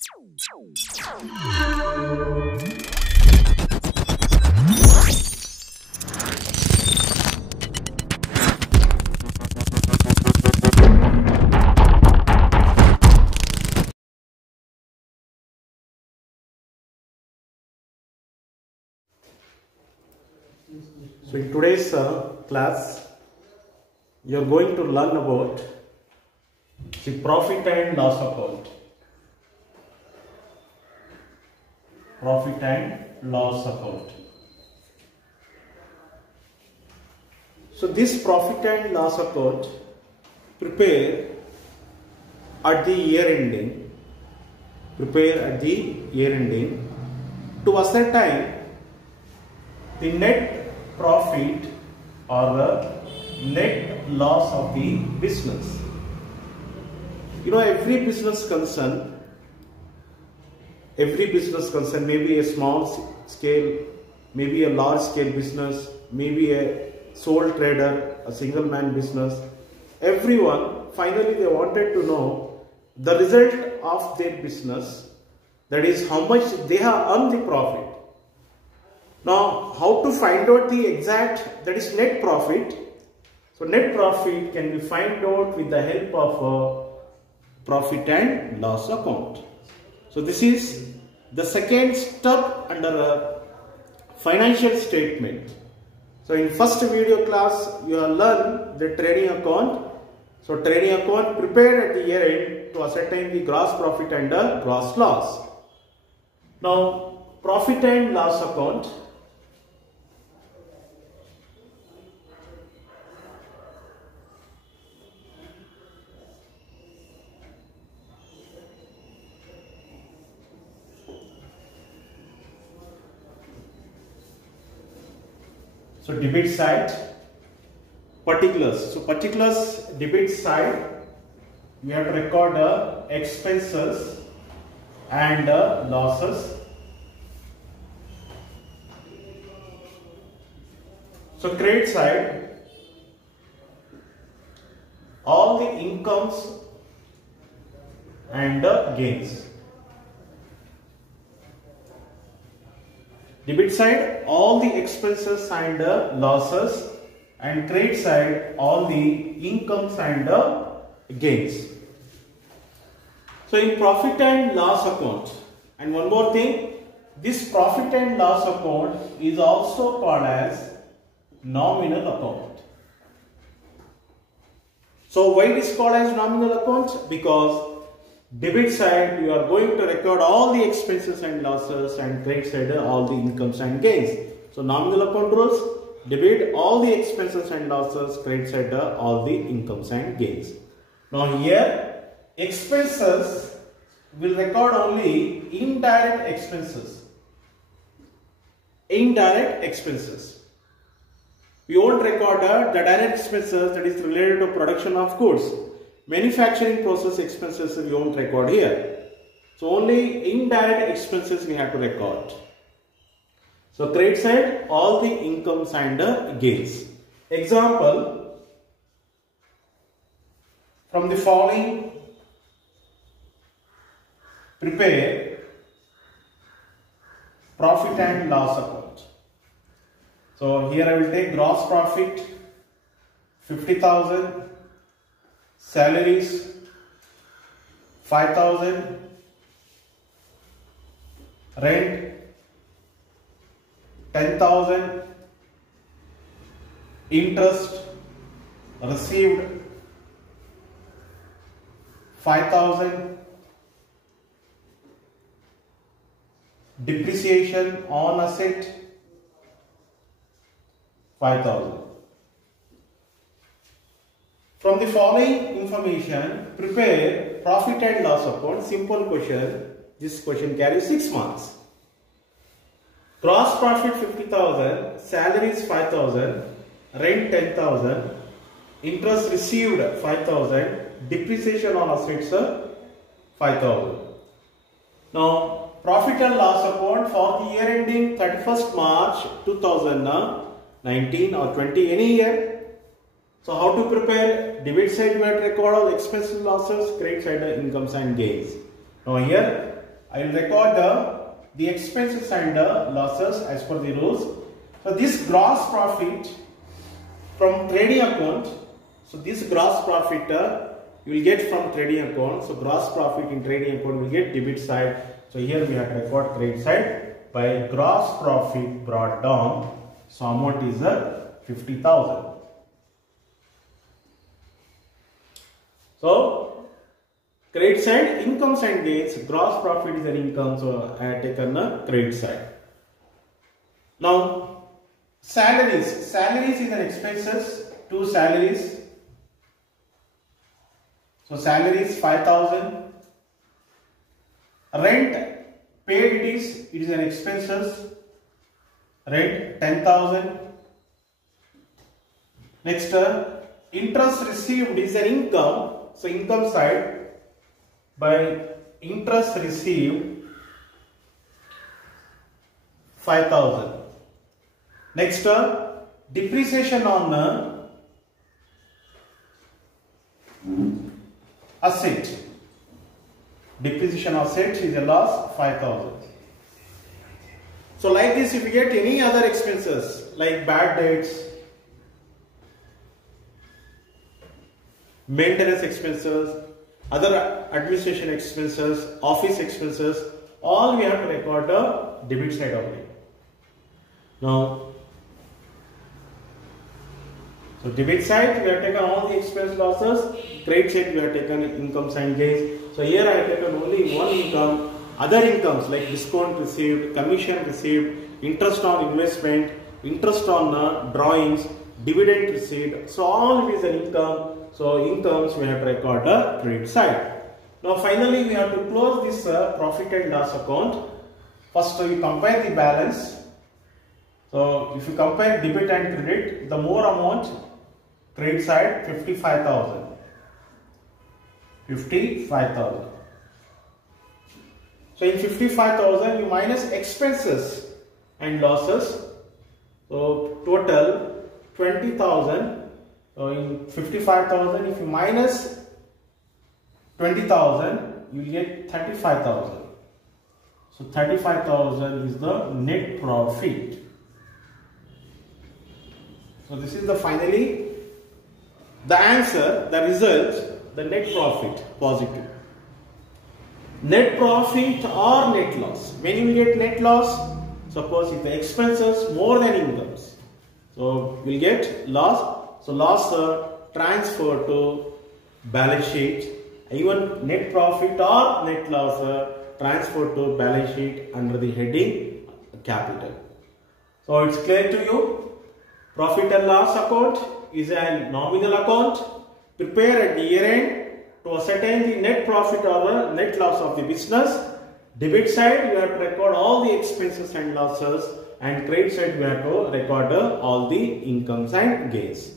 So in today's class, you are going to learn about the profit and loss account. Profit and loss account. So this profit and loss account prepare at the year ending. To ascertain the net profit or the net loss of the business. You know, every business concern, maybe a small scale, maybe a large scale business, maybe a sole trader, a single man business. Everyone, finally they wanted to know the result of their business, that is how much they have earned the profit. Now, how to find out the exact, that is net profit. So net profit can be found out with the help of a profit and loss account. So this is the second step under a financial statement. So in first video class, you have learned the trading account. So trading account prepared at the year end to ascertain the gross profit and the gross loss. Now, profit and loss account. So debit side, particulars. So particulars, debit side, we have to record expenses and losses. So credit side, all the incomes and gains. Debit side, all the expenses and losses, and credit side, all the incomes and gains. So in profit and loss account, and one more thing, this profit and loss account is also called as nominal account. So why it is called as nominal account? Because debit side, you are going to record all the expenses and losses, and credit side all the incomes and gains. So nominal account rules: debit all the expenses and losses, credit side all the incomes and gains. Now here, expenses will record only indirect expenses. Indirect expenses. We won't record the direct expenses, that is related to production of goods. Manufacturing process expenses we won't record here. So only indirect expenses we have to record. So credit side, all the incomes and gains. Example, from the following, prepare profit and loss account. So here I will take gross profit 50,000. Salaries 5,000, rent 10,000, interest received 5,000, depreciation on asset 5,000. From the following information, prepare profit and loss account. Simple question. This question carries 6 marks. Gross profit 50,000, salaries 5,000, rent 10,000, interest received 5,000, depreciation on assets 5,000. Now, profit and loss account for the year ending 31st March 2019 or 20, any year. So how to prepare? Debit side we have to record all expenses, losses, credit side incomes and gains. Now here I will record the expenses and losses as per the rules. So this gross profit from trading account, so this gross profit you will get from trading account. So gross profit in trading account will get debit side. So here we have to record credit side by gross profit brought down. So amount is 50,000. So credit side, incomes and gains, gross profit is an income, so I have taken the credit side. Now salaries is an expenses, 2 salaries. So salaries 5,000. Rent paid it is an expenses, rent 10,000. Next interest received is an income. So income side by interest received 5,000. Next depreciation on asset. Depreciation of asset is a loss 5,000. So like this, if you get any other expenses like bad debts, maintenance expenses, other administration expenses, office expenses, all we have to record the debit side only. Now, so debit side we have taken all the expense losses, credit side we have taken incomes and gains. So here I have taken only one income. Other incomes like discount received, commission received, interest on investment, interest on drawings, dividend received. So all it is an income. So incomes we have to record the credit side. Now finally we have to close this profit and loss account. First you compare the balance. So if you compare debit and credit, the more amount credit side 55,000. 55,000. So in 55,000 you minus expenses and losses. So total 20,000. So in 55,000, if you minus 20,000, you will get 35,000. So 35,000 is the net profit. So this is the finally the answer, the result, the net profit positive. Net profit or net loss. When you will get net loss, suppose if the expenses more than incomes, so we will get loss. So loss transfer to balance sheet. Even net profit or net loss transfer to balance sheet under the heading capital. So it's clear to you. Profit and loss account is a nominal account prepared at the year end to ascertain the net profit or net loss of the business. Debit side you have to record all the expenses and losses, and credit side we have to record all the incomes and gains.